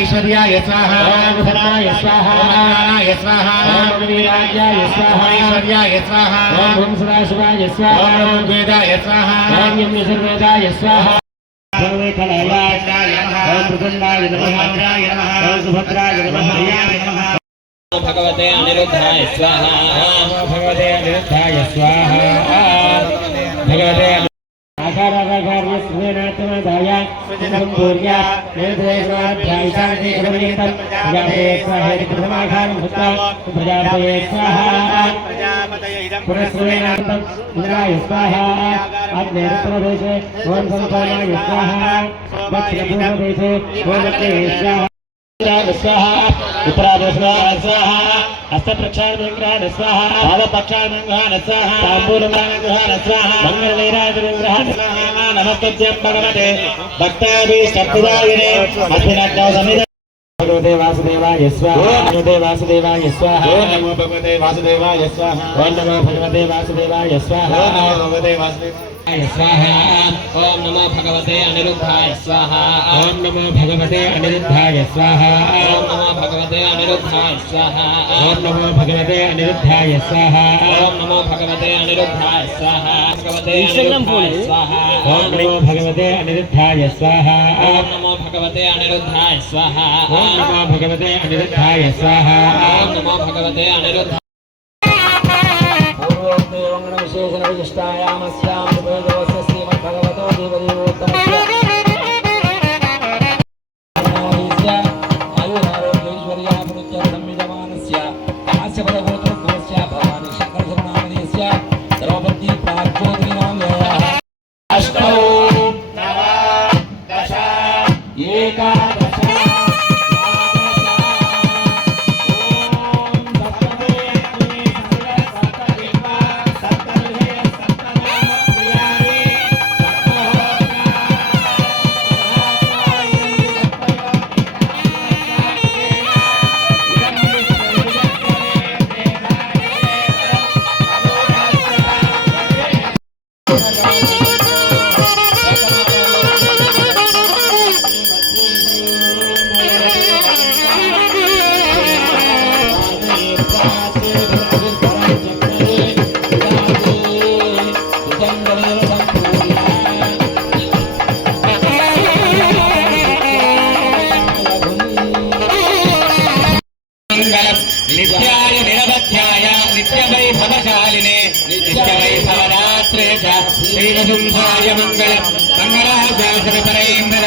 ऐश्वर्याय स्वाहा धर्माय स्वाहा स्वाहा ऐश्वर्याय स्वाहा ओम सदाशिवाय स्वाहा ओम वेदाय स्वाहा ओम यज्ञसर्वेदाय स्वाहा सर्वेकलाय नमः ओम प्रसन्नाय नमः ओम सुभद्राय नमः भगवते अनिरुद्धाय स्वाहा भगवते अनिरुद्धाय स्वाहा भगवते आकाराकार्यस्वेनात्मदाय संपूर्या निर्देशनाध्यायशान्ति कमनीतं प्रजापते स्वाहा प्रथमाघानं भूत्वा प्रजापते स्वाहा पुरस्वेनान्तं इंद्राय स्वाहा अग्नेरुत्तरदेशे ओम संसाराय स्वाहा दक्षिणपूर्वदेशे ओम दक्षिणे स्वाहा स्वाहा उत्तरादेशाय स्वाहा हस्तप्रक्षालनग्रहण स्वाहा पादप्रक्षालनग्रहण स्वाहा ताम्बूलग्रहण स्वाहा मंगलनीराजनग्रहण स्वाहा नमस्तुभ्यं भगवते भक्ताभीष्टप्रदायिने अस्मिन्नग्नौ समिध भगवते वासुदेवाय स्वाहा भगवते वासुदेवाय स्वाहा ओम नमो भगवते वासुदेवाय स्वाहा ओम नमो भगवते वासुदेवाय स्वाहा ओम नमो भगवते वासुदेवाय स्वाहा ओम नमो भगवते अनिरुद्धाय स्वाहा ओम नमो भगवते अनिरुद्धाय स्वाहा ओम नमो भगवते अनिरुद्धाय स्वाहा ओम नमो भगवते अनिरुद्धाय स्वाहा ओम नमो भगवते अनिरुद्धाय स्वाहा भगवते अनिरुद्धाय स्वाहा ओम नमो भगवते अनिरुद्धाय स्वाहा ओम नमो भगवते अनिरुद्धाय स्वाहा ओम नमो भगवते अनिरुद्धाय स्वाहा ओम नमो भगवते अनिरुद्धाय विशेषण विशिष्टायामस्यां वेदोस्य श्रीमद्भगवतो देवदेवोत्तमस्य आयुरारोग्यैश्वर्याभिवृद्ध्यर्थमिदमानस्य हास्यपदगोत्रोद्भवस्य भवानी शङ्करशर्मामदेस्य द्रौपदी प्राग्ज्योतिर्नाम्यः अष्टौ नव दश एकादश नित्याय निरवध्याय नित्यवैभवशालिने नित्यवैभवरात्रे च श्रीवसुन्धाय मङ्गलम् मङ्गलाशासनपरैन्द्र